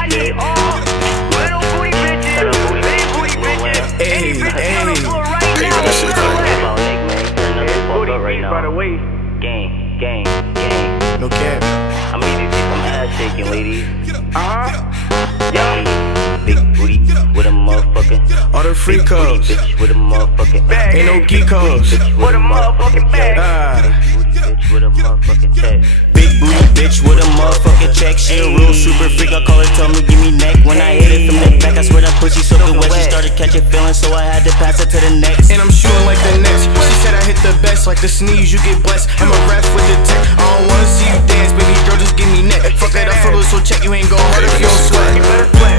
I need all little booty bitches, big booty bitches, any bitches on the floor right now. Booty beats by the waist. Gang. No cap. I'm easy to see some ass shaking, ladies. Yeah. Big booty with a motherfucking. All the free codes. Bitch with a motherfucking Bag. Ain't no geek codes. With a motherfucking bag. bitch with a motherfucking check. Big booty bitch with a motherfucking check. She a real super freak. I call her, tell me, give me neck. When I hit it from the back, I swear that pussy soaking wet. She started catching feelings, so I had to pass it to the next. And I'm shooting like the Nets. She said I hit the best, like the sneeze, you get blessed. I'm a ref with the tech. I don't wanna see you dance, baby girl, just give me neck. Fuck it up for those, so check, you ain't gon' hurt if you don't sweat. You better sweat.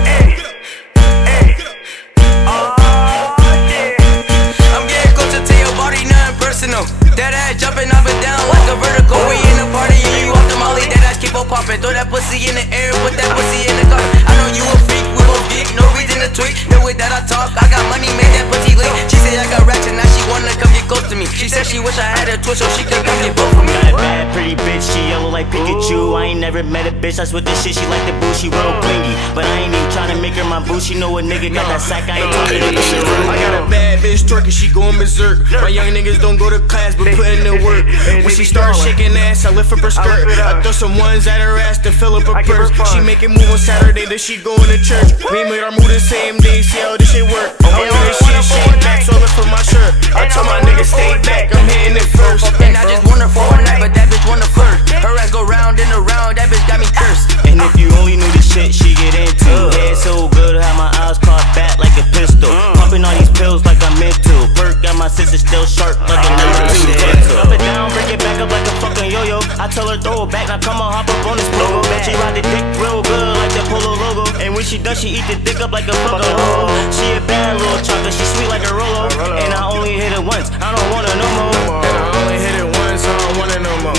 I'm getting closer to your body, nothing personal. That ass jumping up and down like a vertical. We in a party and you off the molly, that ass keep on popping. Throw that pussy in the air, put that pussy in the car. I know you a freak, we both geek, no reason to tweak. The way that I talk, I got money, made that pussy leak. She said I got ratchet, now she wanna come get close to me. She said she wish I had a twist so she could come get both of me. Got a bad, pretty bitch, she yellow like Pikachu. I ain't never met a bitch that's with this shit, she like the boo, she real blingy. But I ain't even tryna make her my boo, she know a nigga got that sack, I ain't talking to this shit. I got a bad bitch twerking, she going berserk. My young niggas don't go to class, but put in the work. When she start shaking ass, I lift up her skirt. I throw some ones at her ass to fill up her purse. She make it move on Saturday, then she going to church. We made our move the same day, see how this shit work. I want her shit shake back, so I lift for my shirt. I told my niggas stay back, I'm hitting it first. And I just want her for one night, but that bitch wanna flirt. Her ass go round and around, that bitch got me cursed. And if you only knew the shit she get into. Head so good, how my eyes caught back like a pistol. Pumping all these pills like I'm into. Perk got my sister still sharp like a number 2. Up and down, bring it back up like a fucking yo-yo. I tell her throw it back, now come on, hop up on this pogo. She ride the dick real good like the Polo logo. And when she done, she eat the dick up like a fucking hoe. She a bad little chocolate, she sweet like a Rolo. And I only hit it once, I don't want her no more. And I only hit it once, I don't want her no more.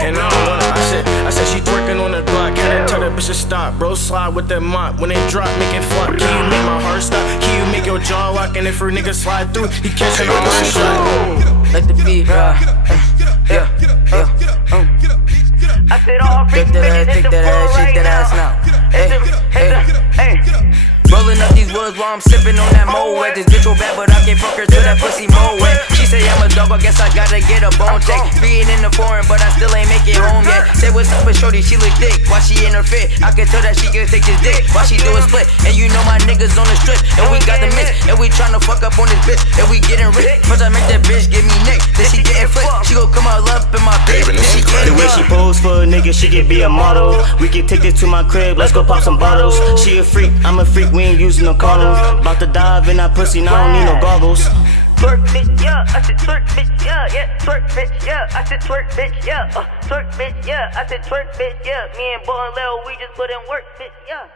And I don't want her, I said she twerking on the Glock. Had to tell that bitch to stop, bro, slide with that mop. When they drop, make it flop. Can you make my heart stop? Can you make your jaw lock? And if her nigga slide through, he catching on one shot. Like the beat, yeah. I said all freak bitches hit the floor right now. Hey. Rolling up these woods while I'm sipping on that Moet. This bitch so bad, but I can't fuck her till that pussy Moet. She say I'm a dog, I guess I gotta get a bone check. Being in the foreign, but I still ain't make it home yet. Say what's up with shorty, she look thick. While she in her fit, I can tell that she can take this dick. While she do a split, and you know my niggas on the strip. And we got the mix, and we tryna fuck up on this bitch. And we getting rich. First I make that bitch give me neck, then she getting flipped. She gon' come all up in my bitch. The way she pose for a nigga, she could be a model. We can take this to my crib, let's go pop some bottles. She a freak, I'm a freak, we ain't using no condoms. About to dive in that pussy, now I don't need no goggles. Twerk bitch, yeah. I said twerk bitch, yeah. Twerk bitch, yeah. I said twerk bitch, yeah. Twerk bitch, yeah. I said twerk bitch, yeah. Me and Boy and Liel, we just put in work, bitch, yeah.